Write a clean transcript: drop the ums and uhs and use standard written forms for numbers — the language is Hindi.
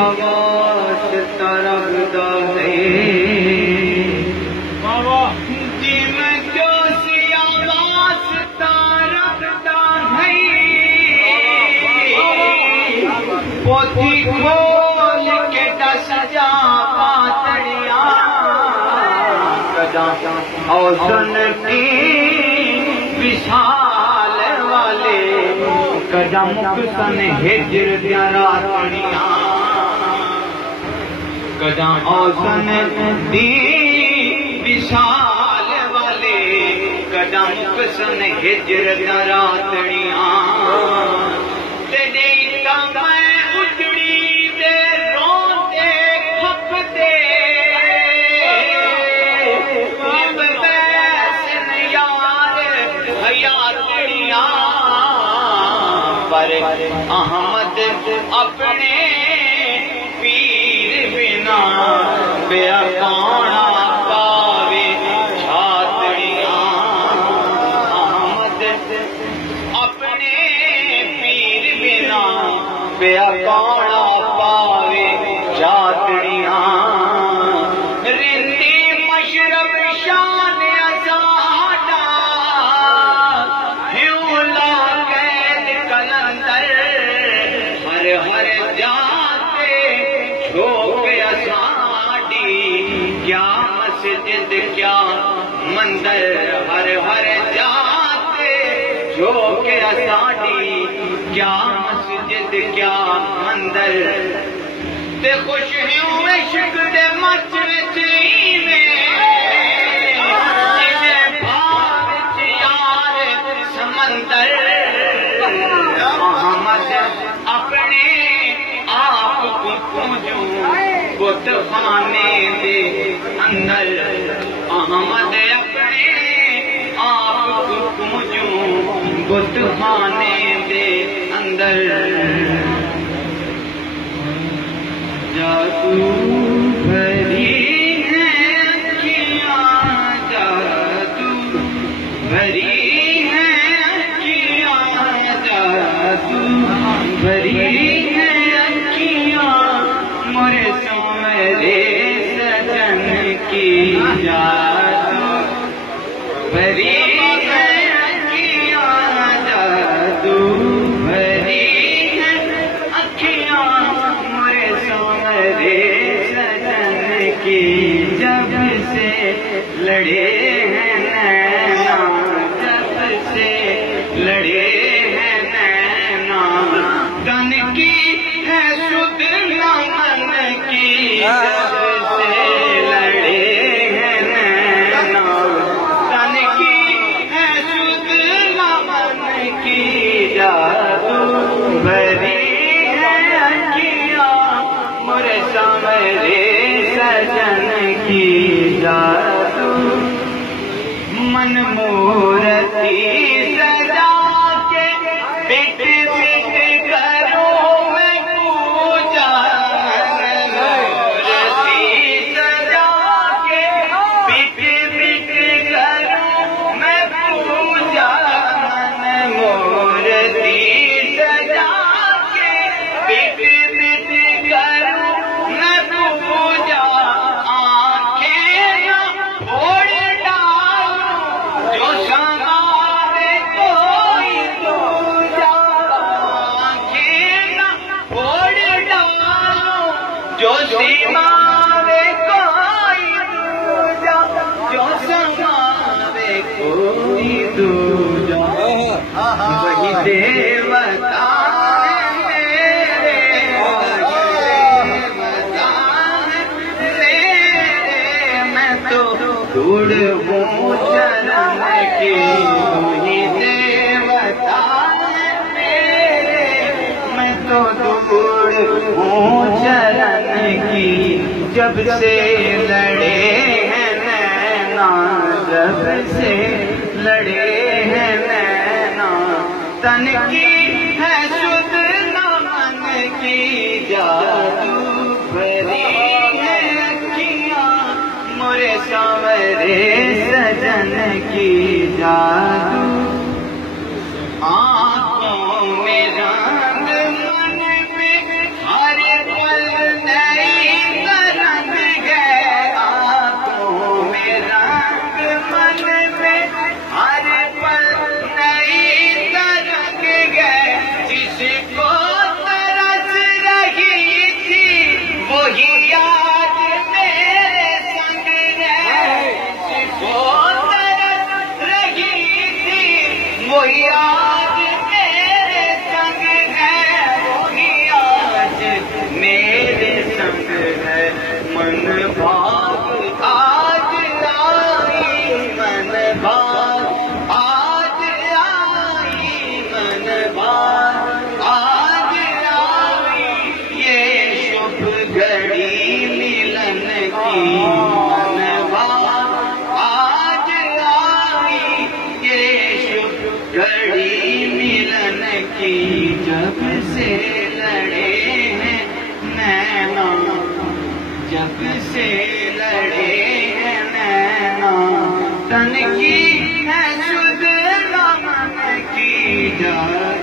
आवाज तरबदा है जिम जो सी आवाज तरबदा है पोथी खोल के दस जा पातड़िया और सुन की विशाल वाले कदम सन हिजर प्यारा तड़िया कदम औसन दी विशाल वाले कदम सन हिजर प्यारा तड़िया तेरे मैं उजड़ी दे रोंदे खपदे पर अहमद अपने पीर बिना बेअकाना पावे छातड़िया अहमद अपने पीर बिना बेअकाना पावे छातड़िया रिंदी मशरब शान अज़ादा ह्यूला कैद कलंदर हर हर जाते झोंक असाडी क्या मस्जिद क्या मंदिर हर हर जाते झोंक असाडी क्या मस्जिद क्या मंदिर ते खुश हूँ इश्क दे मच विच समंदर अहमद अपने आप को पूजूं बुत खाने दे अंदर अहमद अपने आप को पूजूं बुत खाने दे अंदर जादू भरी है अखियां जादू भरी भरी है अखियां मोरे सो मेरे सजन की जादू भरी है अखियां जादू भरी है अखियां मोरे सो मेरे सजन की जब से लड़े हैं नैना जब से लड़े तन की है सुध मन की जब से लड़े हैं नैना तन की है सुध मन की जादू भरी है अखियां मोरे सामने सजन की जादू मन मूर्ति सजा के बिट जो सीमावे कोई दूजा जो समावे कोई दूजा वही देवता मेरे मैं तो ढूंढ हूँ चरण की वही देवता मेरे मैं तो ढूंढ हूँ चरण की जब से लड़े हैं नैना जब से लड़े हैं नैना, तन की है शुद्ध न मन की जादू भरी है अखियाँ, मोरे सांवरे सजन की जादू। आँखों में रंग मन में हर पल नई तरंग है, आँखों में रंग मन में हर पल नई तरंग है। जिसको तरस रही थी वही आज मेरे संग है, जिसको तरस रही थी वही आज मेरे संग है, वही आज मेरे संग है। मन भाग आज आई, मन भाग आज आई, मन भाग आज आई, ये शुभ घड़ी मिलन की। मन भाग आज आई, ये शुभ घड़ी मिलन की। जब से लड़े हैं नैना, जब से लड़े हैं नैना, तन की है शुद्ध न मन की जादू।